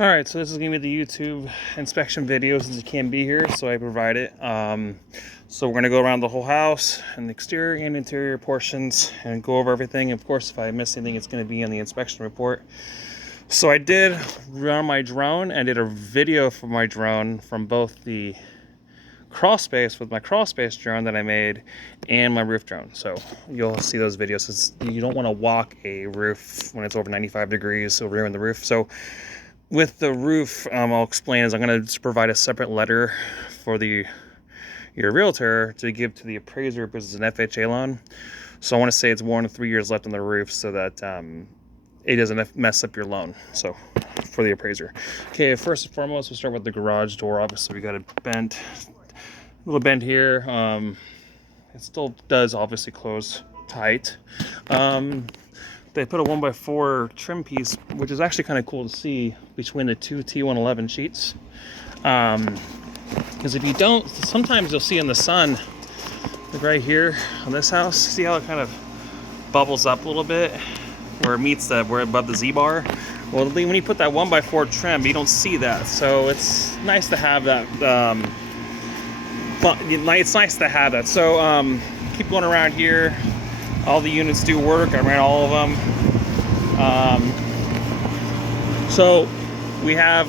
Alright, so this is going to be the YouTube inspection video since it can't be here, so I provide it. So we're going to go around the whole house and the exterior and interior portions and go over everything. Of course, if I miss anything, it's going to be on the inspection report. So I did run my drone and did a video for my drone from both the crawl space with my crawl space drone that I made and my roof drone. So you'll see those videos. You don't want to walk a roof when it's over 95 degrees, so ruin the roof. So with the roof, I'll explain is I'm going to provide a separate letter for your realtor to give to the appraiser because it's an FHA loan. So I want to say it's 1 to 3 years left on the roof so that it doesn't mess up your loan. So for the appraiser. Okay, first and foremost, we'll start with the garage door. Obviously, we got a little bend here. It still does obviously close tight. They put a 1x4 trim piece, which is actually kind of cool to see between the two T111 sheets. Because if you don't, sometimes you'll see in the sun, like right here on this house, see how it kind of bubbles up a little bit where it meets where above the Z-bar. Well, when you put that 1x4 trim, you don't see that. So it's nice to have that. It's nice to have that. So keep going around here. All the units do work. I ran all of them. So we have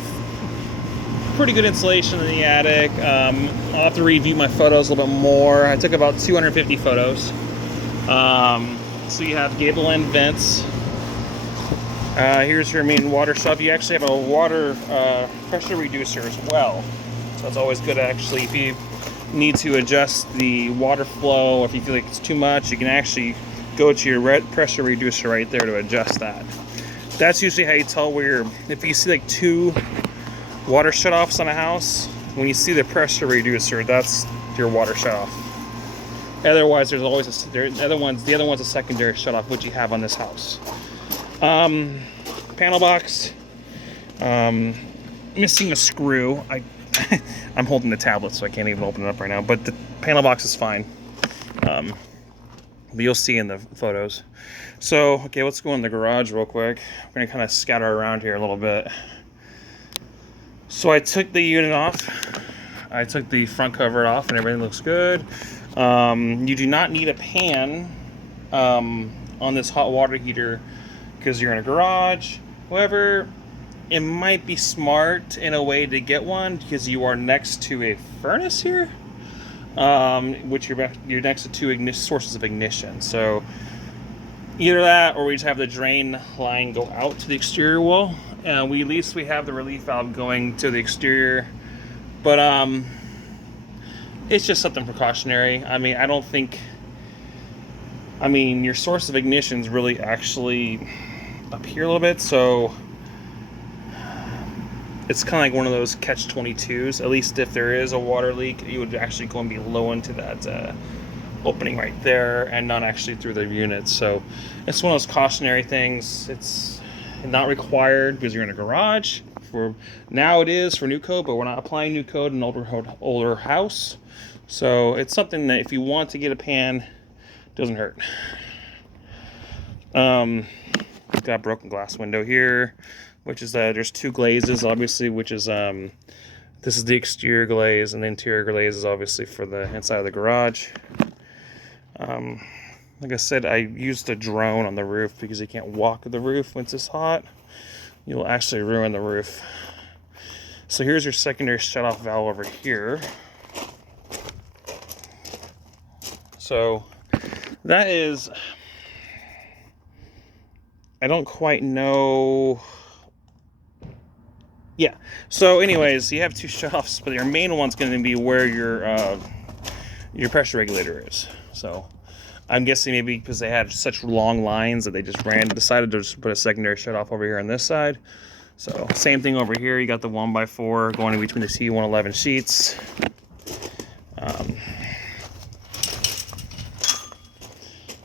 pretty good insulation in the attic. I'll have to review my photos a little bit more. I took about 250 photos. So you have gable end vents. Here's your main water shut. You actually have a water pressure reducer as well. So it's always good actually if you need to adjust the water flow. If you feel like it's too much, you can actually go to your pressure reducer right there to adjust that. That's usually how you tell where if you see like two water shutoffs on a house, when you see the pressure reducer, that's your water shutoff. Otherwise, there's always the other one's a secondary shutoff, which you have on this house. Panel box, missing a screw. I'm holding the tablet, so I can't even open it up right now, but the panel box is fine. But you'll see in the photos. So, okay, let's go in the garage real quick. We're gonna kind of scatter around here a little bit. So I took the unit off. I took the front cover off and everything looks good. You do not need a pan on this hot water heater because you're in a garage. However, it might be smart in a way to get one because you are next to a furnace here, which you're next to two sources of ignition. So either that, or we just have the drain line go out to the exterior wall, and at least we have the relief valve going to the exterior. But it's just something precautionary. I mean, I don't think. I mean, your source of ignition is really actually up here a little bit, so it's kind of like one of those catch-22s. At least if there is a water leak, you would actually go and be low into that opening right there and not actually through the unit. So it's one of those cautionary things. It's not required because you're in a garage. For now it is for new code, but we're not applying new code in an older house. So it's something that if you want to get a pan, it doesn't hurt. Got a broken glass window here, which is there's two glazes obviously, which is this is the exterior glaze and the interior glaze is obviously for the inside of the garage. Like I said, I used a drone on the roof because you can't walk the roof when it's this hot. You'll actually ruin the roof. So here's your secondary shutoff valve over here. So that is, I don't quite know. Yeah. So anyways, you have two shutoffs, but your main one's going to be where your pressure regulator is. So I'm guessing maybe because they had such long lines that they just decided to just put a secondary shutoff over here on this side. So same thing over here. You got the 1x4 going in between the T111 sheets.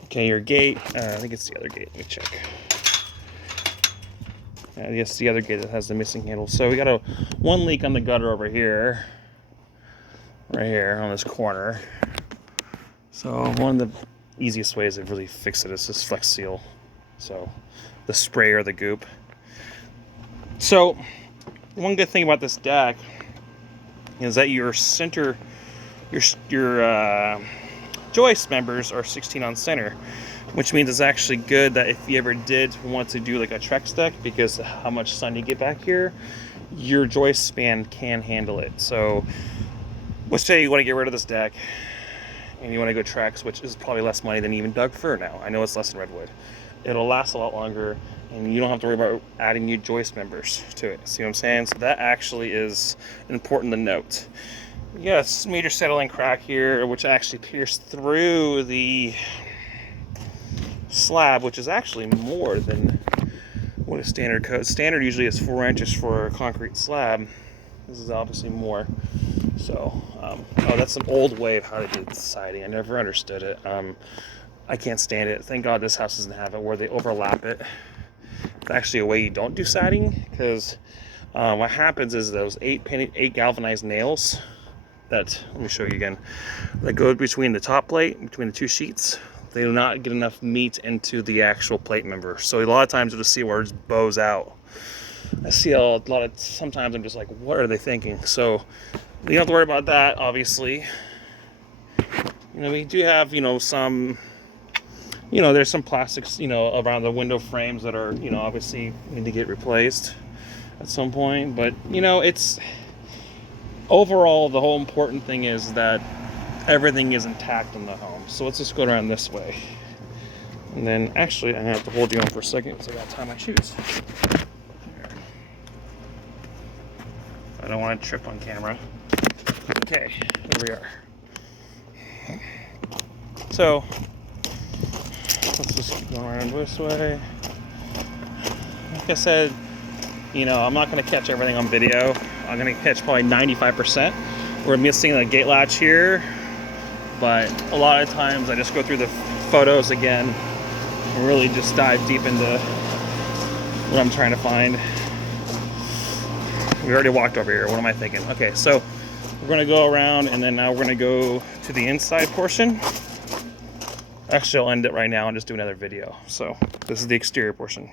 Okay, your gate. I think it's the other gate. Let me check. Yes, the other gate that has the missing handle. So we got one leak on the gutter over here, right here on this corner. So one of the easiest ways to really fix it is this Flex Seal. So the spray or the goop. So One good thing about this deck is that your center, your joist members are 16 on center, which means it's actually good that if you ever did want to do like a Trex deck, because of how much sun you get back here, your joist span can handle it. So let's say you want to get rid of this deck and you want to go Trex, which is probably less money than even Doug fir now. I know it's less than redwood. It'll last a lot longer, and you don't have to worry about adding new joist members to it. See what I'm saying? So that actually is important to note. Yes, major settling crack here, which actually pierced through the slab, which is actually more than what a standard code. Standard usually is 4 inches for a concrete slab. This is obviously more. So, oh, that's an old way of how to do siding. I never understood it. I can't stand it. Thank God this house doesn't have it where they overlap it. It's actually a way you don't do siding, because what happens is those 8 galvanized nails that, let me show you again, that go between the top plate, between the two sheets, they do not get enough meat into the actual plate member. So a lot of times you'll just see where it bows out. I see a lot of, sometimes I'm just like, what are they thinking? So you don't have to worry about that, obviously. You know, we do have, you know, some, you know, there's some plastics, you know, around the window frames that are, you know, obviously need to get replaced at some point. But, you know, it's, overall, the whole important thing is that everything is intact in the home. So let's just go around this way. And then, actually, I'm going to have to hold you on for a second because I got to tie my shoes. I don't want to trip on camera. Okay, here we are. So, let's just keep going around this way. Like I said, you know, I'm not going to catch everything on video. I'm going to catch probably 95%. We're missing the gate latch here, but a lot of times I just go through the photos again and really just dive deep into what I'm trying to find. We already walked over here. What am I thinking? Okay, so we're going to go around, and then now we're going to go to the inside portion. Actually, I'll end it right now and just do another video. So this is the exterior portion.